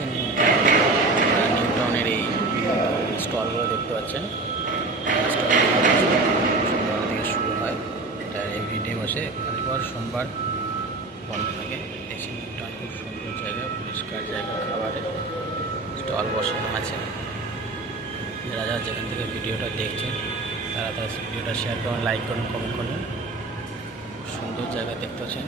পাচ্ছেন নিউ টাউনের এই স্টলগুলো দেখতে পাচ্ছেন। সোমবার থেকে শুরু হয়। এটা এভরিডে বসে। আজবার সোমবার বন্ধ থাকে। এসে নিউ টাউন খুব সুন্দর জায়গা, পরিষ্কার জায়গা, খাবারের স্টল বসানো আছে। যারা যারা যেখান থেকে ভিডিওটা দেখছেন, তারা তারা ভিডিওটা শেয়ার করুন লাইক করুন কমেন্ট করুন। সুন্দর জায়গা দেখতে পাচ্ছেন।